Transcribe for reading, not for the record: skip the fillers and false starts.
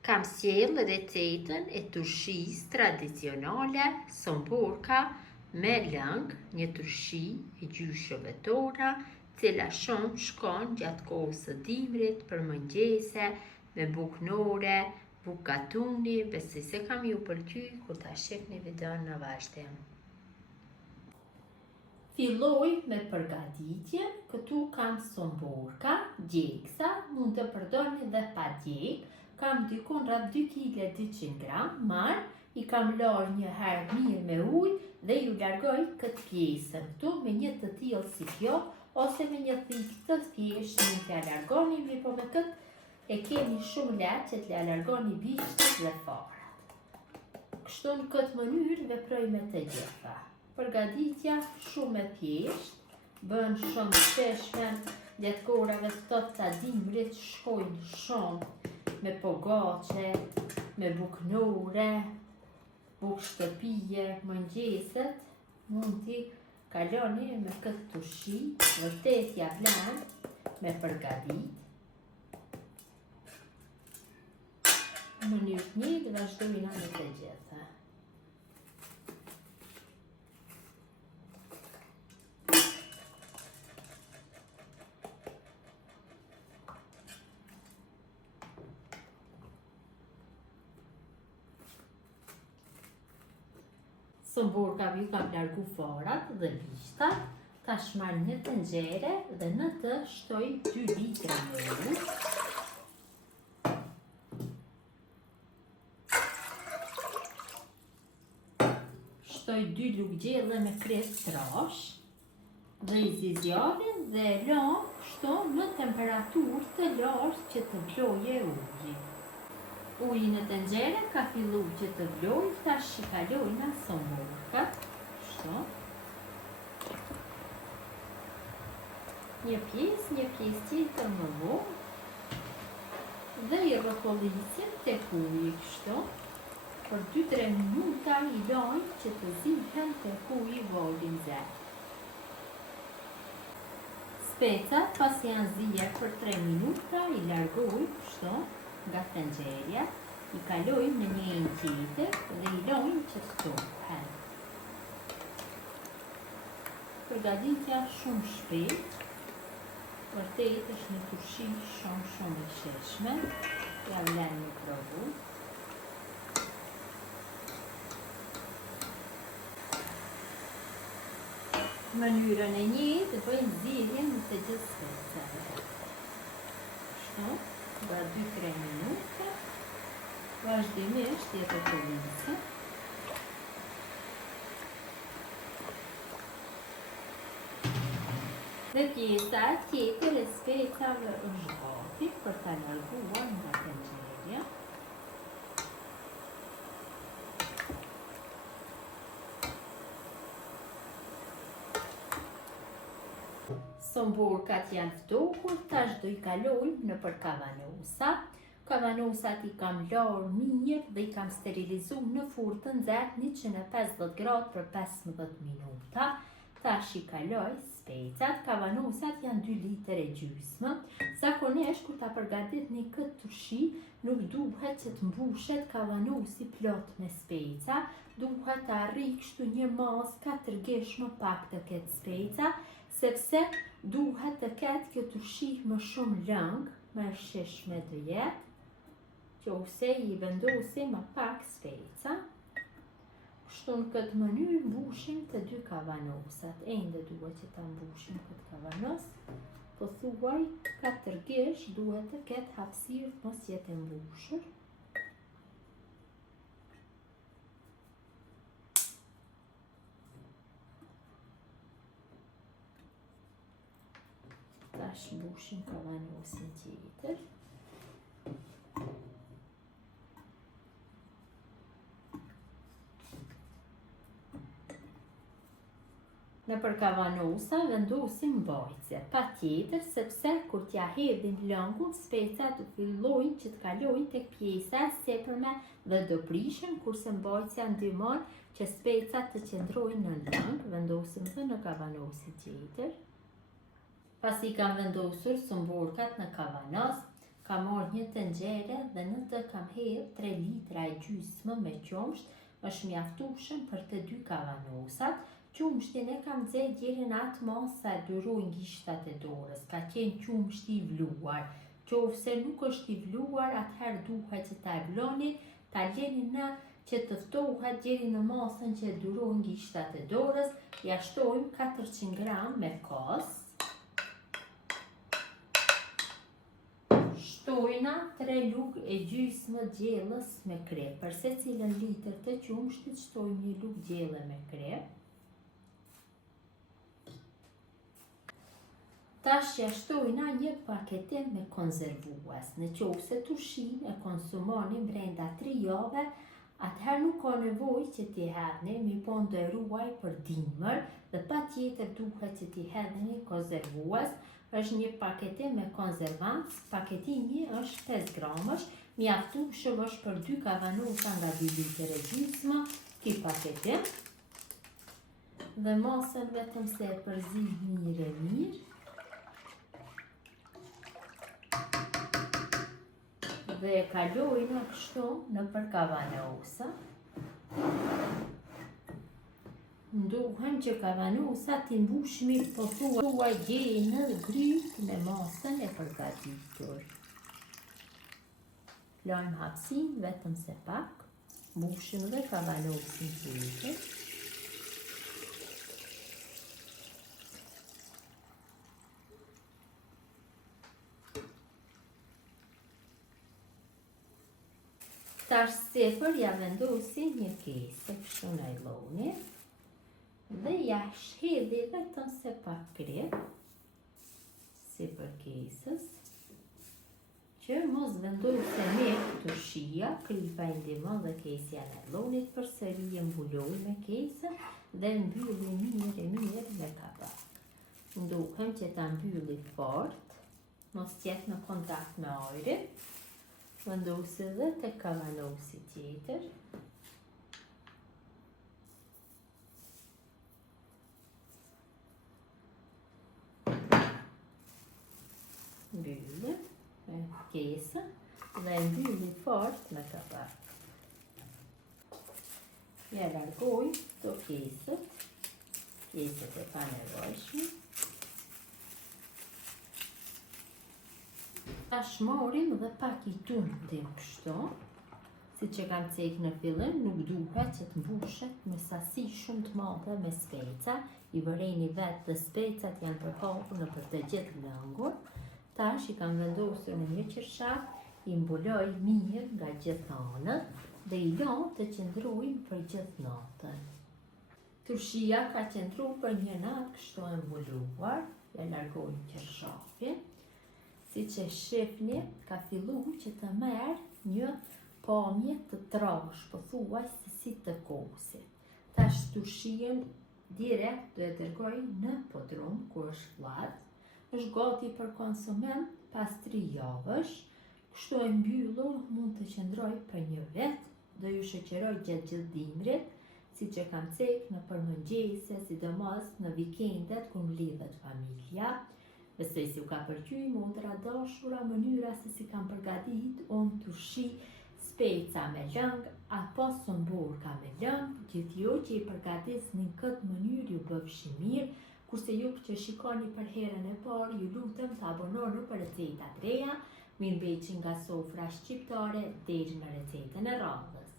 Kam sjell recetën e turshisë tradicionale somborka me lëng, një turshi e gjyshëve tona, cila shumë shkon gjatë kohës së dimrit për mëngjese, me bukë nore, bukë katuni, besoj se kam ju pëlqy kur ta shihni videon në vazhdim. Filloj me përgatitjen. Këtu kam somborka, djegsa, mund të përdorni dhe pa djeg. Kam dykon rreth 2 kg 200 gram marr, i kam larë një herë mirë me ujë dhe ju largoj këtë pjesën këtu me një të tillë si kjo, ose me një thikë të thjeshtë mund t'ja largoni, mirë po me këtë e keni shumë lehtë që t'ja largoni bishtit dhe farat. Kështu në këtë mënyrë veproj me të gjitha. Përgatitja shumë e thjeshtë, bën shumë të sheshme, gjatë kohërave ftohta të dimrit shkojnë shumë me pogaçe, me bukë nore, bukë shtëpie, mëngjeset, mund t'i kaloni me këtë turshi, vërtet ja vlen me përgatit. Në mënyrë të njëjtë vazhdojna me të gjitha. Somborka ju kam largu farat dhe bishtat. Tash marr një tenxhere dhe në të shtoj 2 litra me ujë. Shtoj 2 lugë gjelle me krep trash dhe i zjarrin dhe e lëm kështu në temperaturë të lartë që të vlojë uji. Uji në tenxhere ka fillu që të vlojë, tash i kalojna somborkat, kështu. Një pjesë tjetër më vonë dhe i rrotullisim tek uji kështu. Për 2-3 minuta i lajmë që të zihen tek uji volin zer. Specat pas janë zier për 3 minuta i largoj kështu nga tenxherja, i kalojmë në një tjetër dhe i lajmë që të tohen. Përgatitja shumë shpejt, vërtet është një turshi shumë e sheshme, ja vlen një provu. Mënyrën e njëjtë bëjmë zgjidhjen në të gjithë specave. Kështu, nga 2-3 minuta, vazhdimisht jetë të rrotullisë. Dhe pjesa tjetër e specave është gati për ta larguar nga tenxherja. Somborkat janë ftohur, tash do i kalojmë në për kavanosa. Kavanosat i kam larë mirë dhe i kam sterilizu në furrë të nxehtë 150 gradë për 15 minuta. Tash i kaloj specat. Kavanosat janë 2 litër e gjysmë. Zakonisht kur ta përgatitni këtë turshi, nuk duhet që të mbushet kavanosi plot me speca. Duhet të arrijë kështu një masë 4 gish më pak të ketë speca, sepse duhet të ketë kjo turshi më shumë lëng, më e sheshme të jetë, që ose i vendosim më pak speca. Kështu në këtë mënyrë mbushim të 2 kavanosat. Ende duhet që ta mbushim këtë kavanos, pothuaj 4 gish duhet të ketë hapësirë mos jetë e mbushur. Tash mbushim kavanosin tjetër. Në për kavanosa vendosim mbajtje, pa tjetër, sepse kur t'ja hedhim lëngun, specat do fillojnë që të kalojnë tek pjesa e sipërme dhe do prishen, kurse mbajtja ndihmon që specat të qëndrojnë në lëng. Vendosim dhe në kavanosin tjetër. Pasi kam vendosur somborkat në kavanos, Kam marrë një tenxhere dhe në të kam hedhë 3 litra e gjysmë me qumsht, është mjaftueshëm për të 2 kavanosat. Qumshtin e kam nxjerrë deri në atë masë sa e durojnë gishtat e dorës, ka qenë qumshti i vluar. Qofse nuk është i vluar, atëherë duhet që ta vloni, ta leni në që të ftohet deri në masën që e durojnë gishtat e dorës. Ja shtojmë 400 gram me kos. Shtojna 3 lugë e gjysmë gjellës me krep. Për secilën litër të qumshtit shtojmë 1 lugë gjelle me krep. Tash ja shtojna 1 paketim me konservues. Në qoftë se tushin e konsumoni brenda 3 javë, atëherë nuk ka nevojë që t'i hedhni, mi po do e ruaj për dimër dhe patjetër duhet që t'i hedhni konservues. Është 1 paketim me konservant, paketimi është 5 gramësh, mjaftueshëm është për 2 kavanosa nga 2 litër e gjysmë ky paketim. Dhe masën vetëm se e përzi mirë. Dhe e kalojnë kështu në për kavanosa. Nduhem që kavanosat t'i mbush mirë pothuaj deri në gryt me masën e përgatitur. Lajmë hapësin vetëm se pak, mbushim dhe kavanosin tjetër. Tash sipër ja vendosi 1 kese kështu najloni dhe ja shhedhi vetëm se pak krep sipër kesës që mos vendose me turshia, kripa i ndihmon dhe kesja e najlonit. Përsëri e mbuloj me kesën dhe mbylli mirë me kabak. Nduhem që ta mbylli fort, mos jetë në kontakt me ajrin. Vendosi dhe të kavanosi tjetër. Mbylli me kesën dhe mbylli fort me kabak. Ja largoj këto keset e panevojshme. Tash morim dhe pak i tundim kështu, si që kam cek në fillim, nuk duhet që të mbushet me sasi shumë të madhe me speca. I vëreni vetë dhe specat janë përhapur në për të gjithë lëngur. Tash i kam vendosur në 1 qershat, i mbuloj mirë nga gjithë anët dhe i lëm të qëndrojnë për gjithë natën. Turshia ka qëndru për 1 natë kështu e mbuluar, ja largojmë qershafin. Si që shifni, ka fillu që të merë një pamje të trash, pothuaj se si të kosit. Tash turshien direkt do e dërgoj në podrum, ku është flat. Është gati për konsumim pas 3 javësh. Kështu e mbyllur mund të qëndroj për 1 vit, do ju shoqëroj gjatë gjithë dimrit, si që kam cek në përmëngjese, sidomos në vikendet ku mlidhet familja. Besoj si u ka përqyj mundra dashura mënyra se si kam përgatit unë turshi speca me lëng apo sëmburka me lëng. Gjithë jo që i përgatis në këtë mënyrë ju bëfshi mirë, kurse ju që shikoni për herën e parë ju lutem të abononi për recetat reja, mirë mbeqin nga sofra shqiptare deri në recetën e radhës.